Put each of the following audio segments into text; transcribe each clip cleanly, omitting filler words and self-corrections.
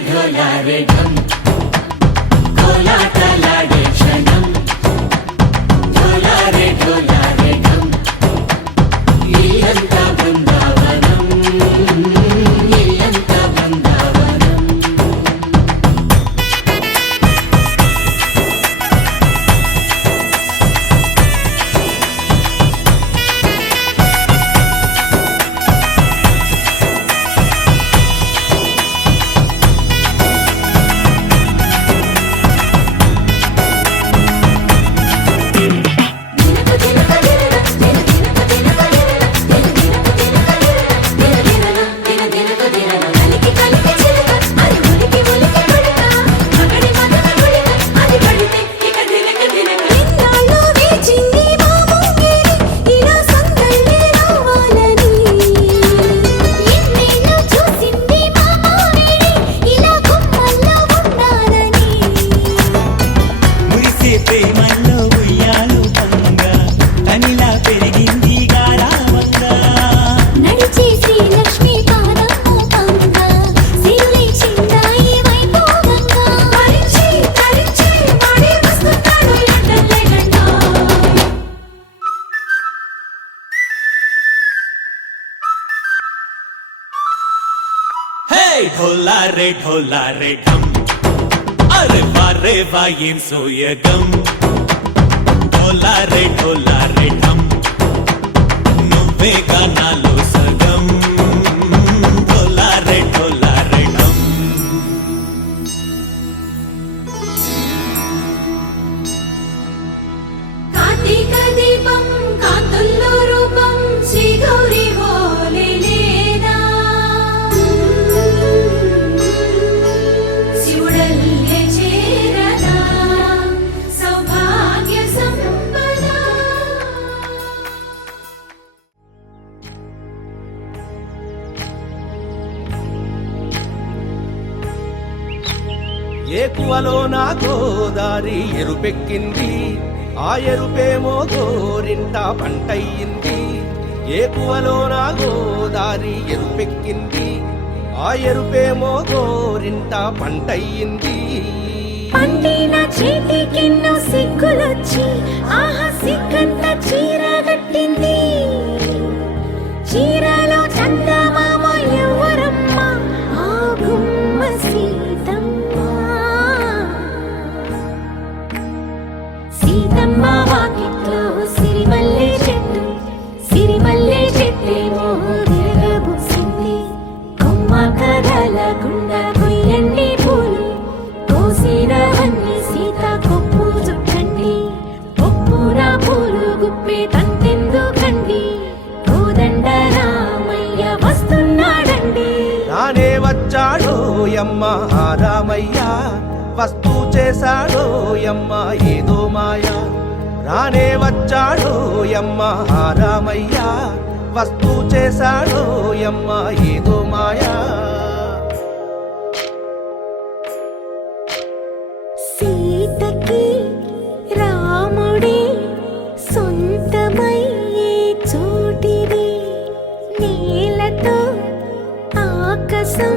ढोलारे ढम कोलाटलाडे क्षणम ढोलारे ढोलारे ढम इल्लंता बृंदावनम इल्लंता बृंदावनम ढोलारे ढम अरे वारे वायें सोयगम ढोलारे ढोलारे ढम नुव्वे गानालो सगम ढोलारे ढोलारे ढम कार्तिक दीपम कांतुल्लो रूपम श्री गौरी बोले लेदा ఏకువలో నా గోదారి ఎరుపెక్కింది ఆ ఎరుపేమో గోరింట పంటయ్యింది ఏకువలో నా గోదారి ఎరుపెక్కింది ఆ ఎరుపేమో గోరింట పంటయ్యింది పండిన చేతికెన్నో సిగ్గులొచ్చి ఆహా సిగ్గంత చీర కట్టింది చీరలో చందమామ ఎవరమ్మ ఆ గుమ్మ సీతమ్మ సీతమ్మ వాకిట్లో సిరిమల్లె చెట్టేమో విరగబూసింది కొమ్మ కదలకుండా కొయ్యండి పూలు కోసినవన్నీ సీత కొప్పు చుట్టండి కొప్పున పూలు గుప్పే తంతెందుకండి కోదండ రామయ్య వస్తున్నాడండి రానే వచ్చాడో యమ్మ ఆ రామయ్య వస్తూ చేశాడో యమ్మ ఏదో మాయా రానే వచ్చాడో యమ్మ ఆ రామయ్య వస్తూ చేశాడో యమ్మ ఏదో మాయా సీతకి రాముడే సొంతమయ్యే చోటిది నేలతో ఆకాశం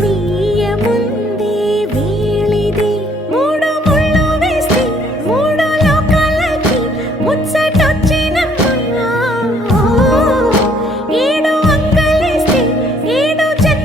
వీయముందే వేళిది మూడు ముళ్ళు వేస్తే మూడు లోకాలకి ముచ్చటొచ్చినమ్మా ఏడు అంగలేస్తే ఏడు జన్మ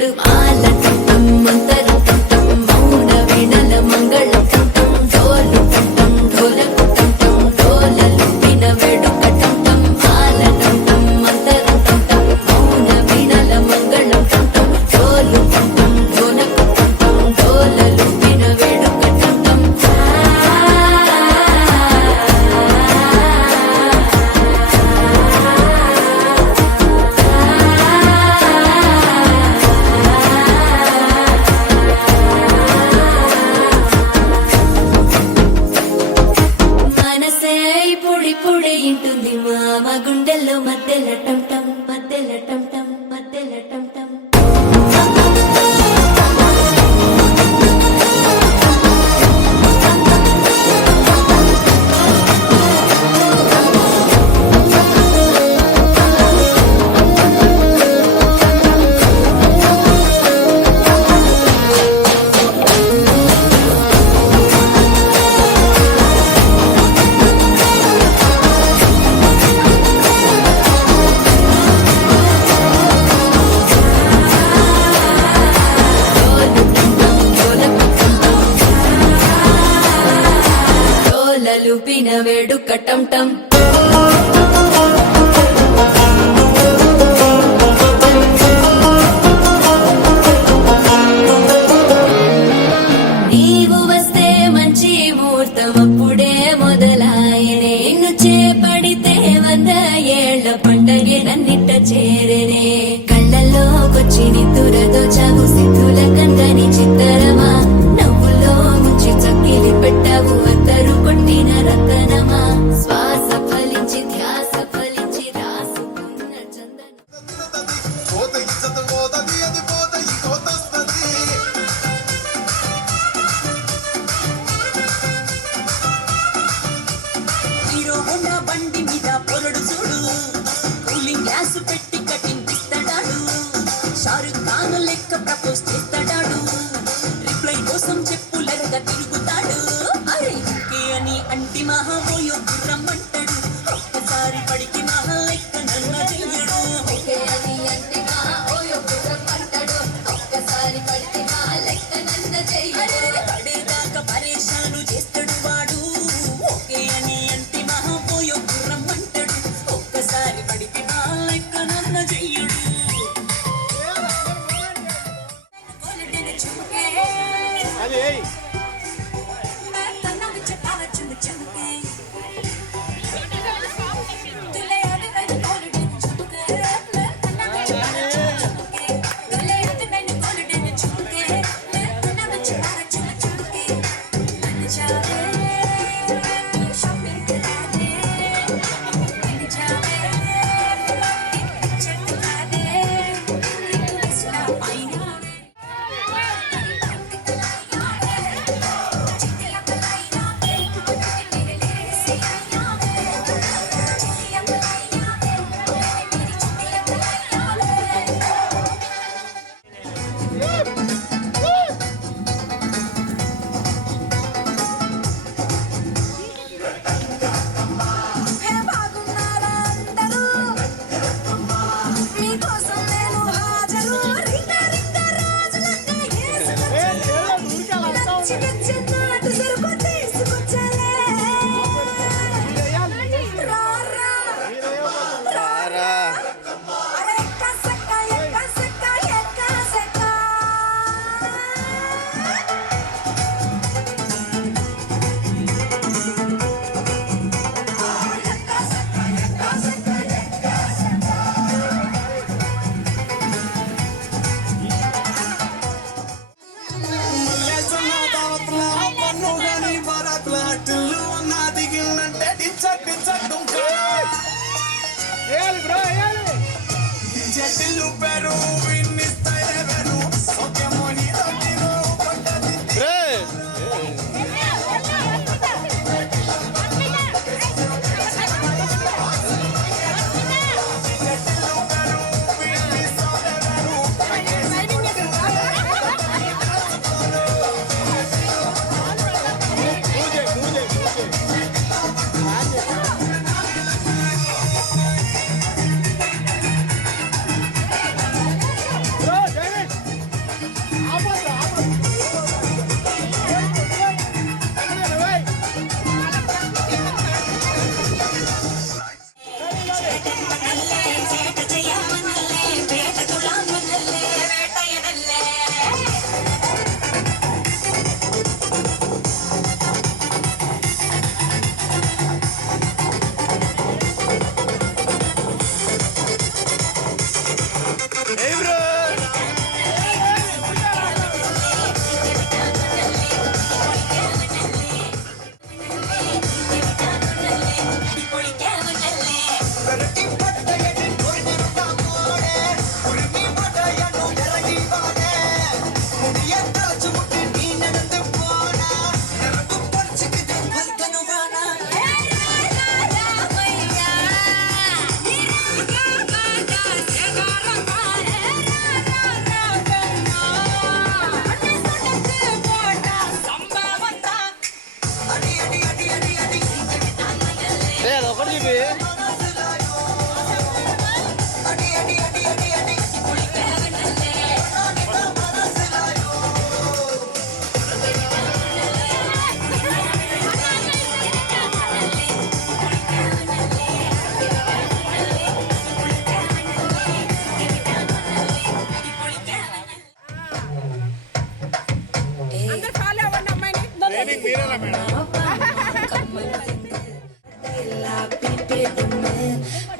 వింటాడు మాల టం మంతర టం మౌన వీణల మంగళ టం డోలు టం ఢోలకు టం డోలలు విన వేడుక టం మాల టం మంతర టం మౌన వీణల మంగళ టం డోలు టం ఢోలకు టం డోలలు విన వేడుక టం మనసే పొడి పొడి ఇంటుంది మామ గుండెల్లో మధ్యల టం టం మధ్యల టం టం మధ్యల టం టం డోలలు పిన వేడుక టం టం నీవు వస్తే మంచి ముహూర్తం అప్పుడే మొదలాయనే నిన్ను చేపడితే 100 ఏళ్ల పండగే నన్నిట్ట చేరనే కళ్ళల్లోకొచ్చి నిద్దురతో చావు సిద్ధుల కందని చిత్తరమా నవ్వులో ముంచి చక్కిలి పెట్టావు అత్తరు కొట్టిన రతనమా శ్వాస ఫలించి ధ్యాస ఫలించి రాసుకున్న చందన పోత ఇచ్చత పోతది అది పోత ఈ కోతొస్తది హీరో హోండా బండి మీద పొరడు చూడు కూలింగ్ గ్లాస్ పెట్టి కటింగ్ ఇస్తాడాడు షారుఖ్ ఖాన్ లెక్క ప్రపోజ్ చేస్తాడాడు రిప్లై కోసం చెప్పులెరగా తిరుగుతాడు అరే ఓకే అని అంటి మహాబోయో రమ్మంటాడు ఒక్కసారి పడికి మహా లెక్క నన్న చెయ్యడు ఓకే అని అంటే మా ఓయో గుర్రం అంటాడు ఒక్కసారి పడితే మా లెక్క నన్న చెయ్యడు పడేదాకా పరేషాను చేస్తాడు వాడు ఓకే అని అంటి మహాబోయో రమ్మంటాడు ఒక్కసారి పడికి మా లెక్క నన్న చెయ్యడు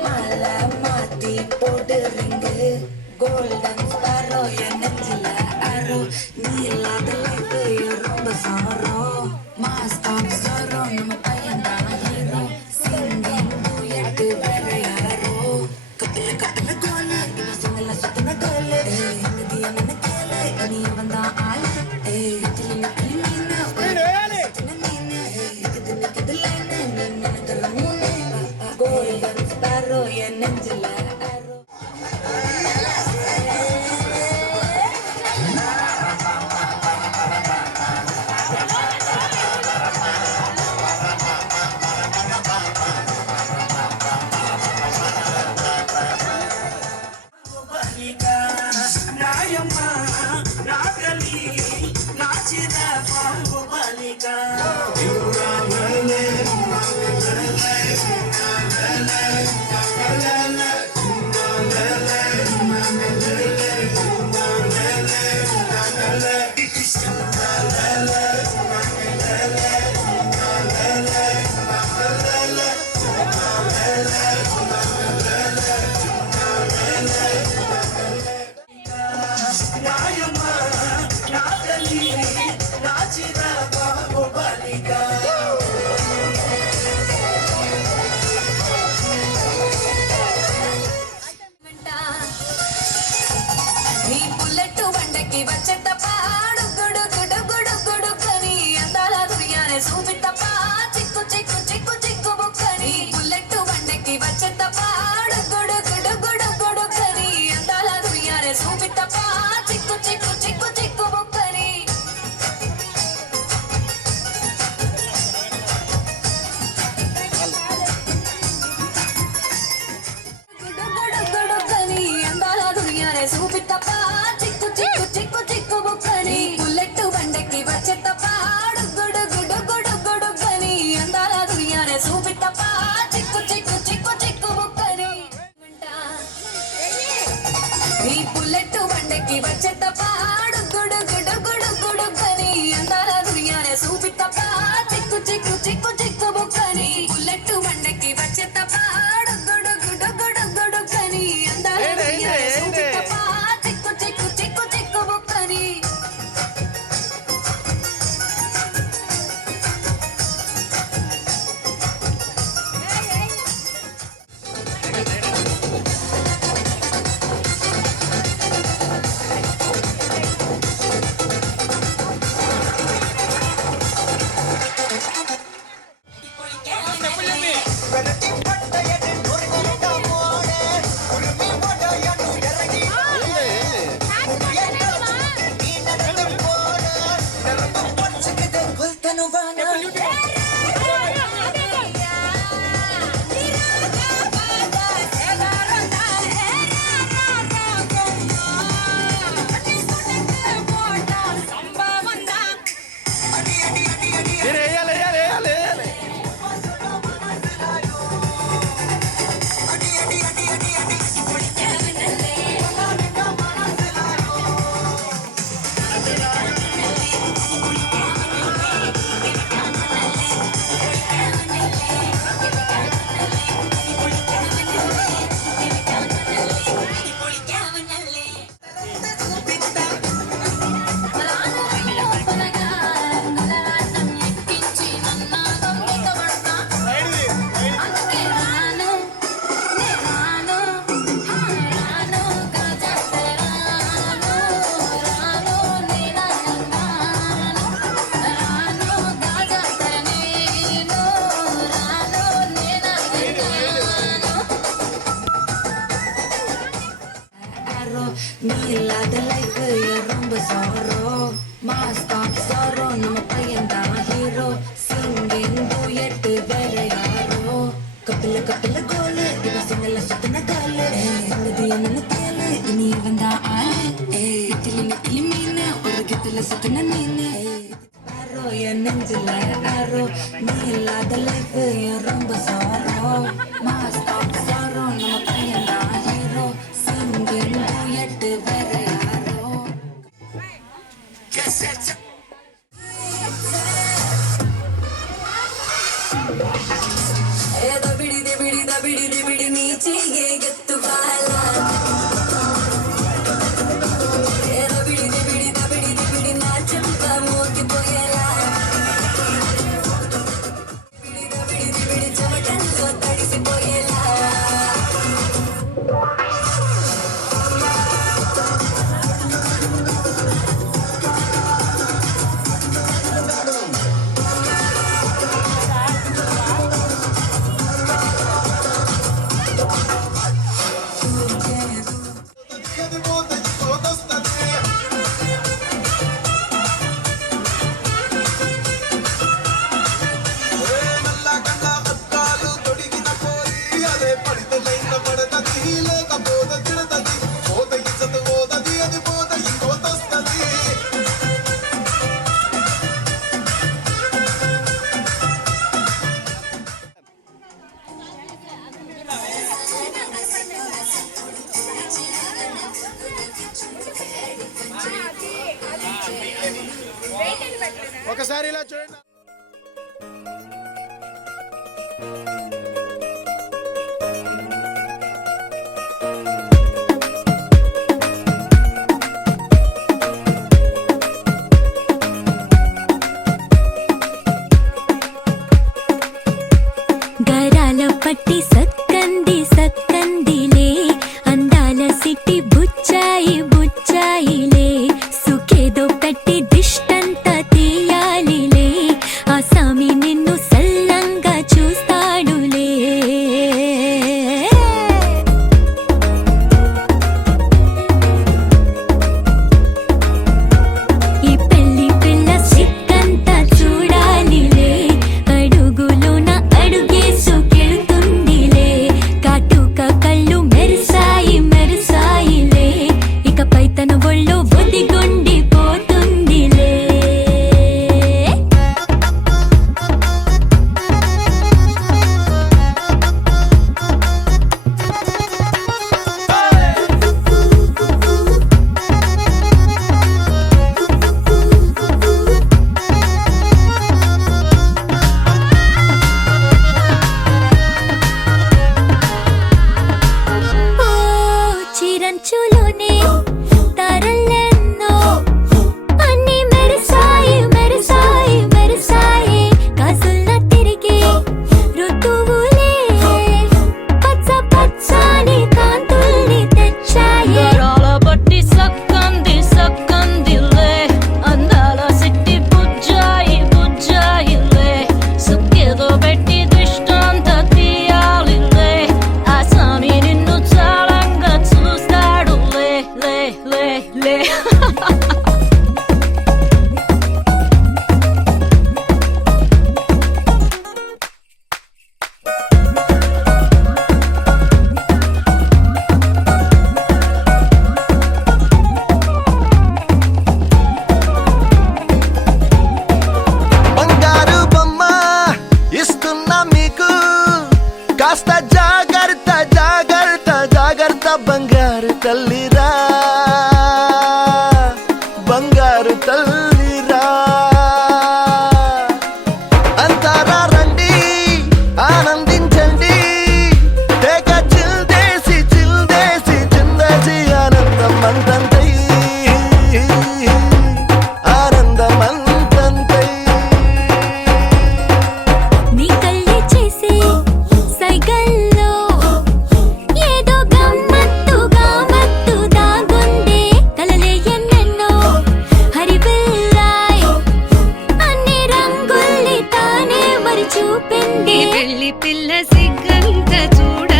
மாலை மாத்தி போடுறீங்க கோல்டன் ஸ்பாரோ என் நெஞ்சில அரோ நீ இல்லாத லைஃப் ரொம்ப சாரோ மாஸ்டாப் சாரோ நம்ம பையன் தான் ஹீரோ சிங்கிங் டூயட் வேற யாரோ கட்டல கட்டல கோல இவ சிங்கல சுத்தின கோல என்னது என்ன கேள நீ வந்தா ஆளு இட்லி நக்கலி மீனா சுத்தின மீனு இது நிக்குது லைன் நீ நினைக்கிற மூணு கோல்டன் ஸ்பாரோ என் நெஞ்சில அரோ నీ బుల్లెట్ బండకి వచ్చేటప్ప గుడు గుడు గుడు గుడు కని అందాల దుర్యానే చూపితప్ప చిక్కు చిక్కు చిక్కు చిక్కు బుక్కని బుల్లెట్ బండకి వచ్చేటప్ప గుడు గుడు గుడు గుడు కని అందాల దుర్యానే చూపితప్ప చిక్కు చిక్కు చిక్కు చిక్కు బుక్కని చూపితప్ప చిక్కు చిక్కు చిక్కు చిక్కు బుక్కని బుల్లెట్ బండకి వచ్చేటప్ప గుడు గుడు గుడు గుడు కని అందాల దుర్యానే చూపితప్ప చిక్కు చిక్కు చిక్కు చిక్కు బుక్కని నీ బుల్లెట్ బండకి వచ్చేటప్ప గుడు గుడు గుడు గుడు కని అందాల దుర్యానే చూపితప్ప చిక్కు చిక్కు చిక్కు చిక్కు బుక్కని బుల్లెట్ బండకి వచ్చేటప్ప గుడు గుడు గుడు గుడు కని అందాల దుర్యానే చూపితప్ప చిక్కు చిక్కు చిక్కు చిక్కు బుక్కని వేయాలి వేయాలి వేయాలి వేయాలి நீ இல்லாத லைஃப் ரொம்ப சாரோ மாஸ்டாப் சாரோ நம்ம பையன் தான் ஹீரோ சிங்கிங் டூயட் வேற யாரோ கப்பல கப்பல கோலு இவ சிங்கல சுத்தின காலு என்னது என்னன்னு கேளு இனி வந்தா ஆளு இட்லி நக்கலி மீன் ஒரு கித்துல சுத்தின நீனு ஆரோ என் நெஞ்சில ஆரோ நீ இல்லாத லைஃப் ரொம்ப சாரோ மாஸ்டாப் சாரோ நம்ம பையன் தான் ஹீரோ சிங்கிங் டூயட் வேற யாரோ దిబిడి నీ చెయ్యే ఎత్తువాల దిబిడి నా చెంప మోగిపోయేలా దిబిడి చెమటల్లో తడిసిపోయేలా అది పోత ఈ కోతొస్తది నల్ల కండ అద్దాలు తొడిగిన పోయి అదే పడితే లైన్ల పడతది లేకపోతే తిడతది పోత ఇజ్జత్ పోతది అది పోత ఈ కోతొస్తది ఒకసారి ఇలా చూడండి. గరాల పట్టి సక్కంది సక్కందిలే అందాల సిట్టి బుచ్చాయి బుచ్చాయిలే సుఖేదో పెట్టి దిష్టంతా తీయాలిలే ఆ సామి నిన్ను సల్లంగా చూస్తాడులే ఈ పెళ్లి పిల్ల సిక్కంతా చూడాలిలే అడుగులోన అడుగేసుకెళ్తుందిలే కాటుక కళ్ళు మెరిసాయి మెరిసాయిలే ఇకపై తన ఒళ్ళు ఒదిగొండిపోతుందిలే ఓ చిరంచులోనే తారలెన్నో అన్ని మెరిసాయి మెరిసాయి మెరిసాయి కాసుల్లా తిరిగి ఋతువులే పచ్చ పచ్చని కాంతుల్ని తెచ్చాయి గరాల పట్టి సక్కంది సక్కందిలే అందాల సిట్టి బుజ్జాయి బుజ్జాయిలే సుక్కేదో పెట్టి దిష్టంతా తీయాలిలే ఆ స్వామి నిన్ను చాలంగా చూస్తాడు లే లే లే లే బంగారు బొమ్మ ఇస్తున్నా మీకు కాస్త జాగ్రత్త జాగ్రత్త జాగ్రత్త బంగారు తల్లిరా బంగారు తల్లిరా అంతారా రండి ఆనందించండి తెగ చిల్దేసి చిందేసి ఆనందం అంతంతై ఆనందం అంతంతై నీ కళ్ళే చేసే సైగల్లో ఏదో గమ్మత్తుగా మత్తు దాగుందే కలలే ఎన్నెన్నో హరిబిల్లాయ్ అన్ని రంగుల్ని తానే మరి చూపింది పెళ్లి పిల్ల సిగ్గంత చూడ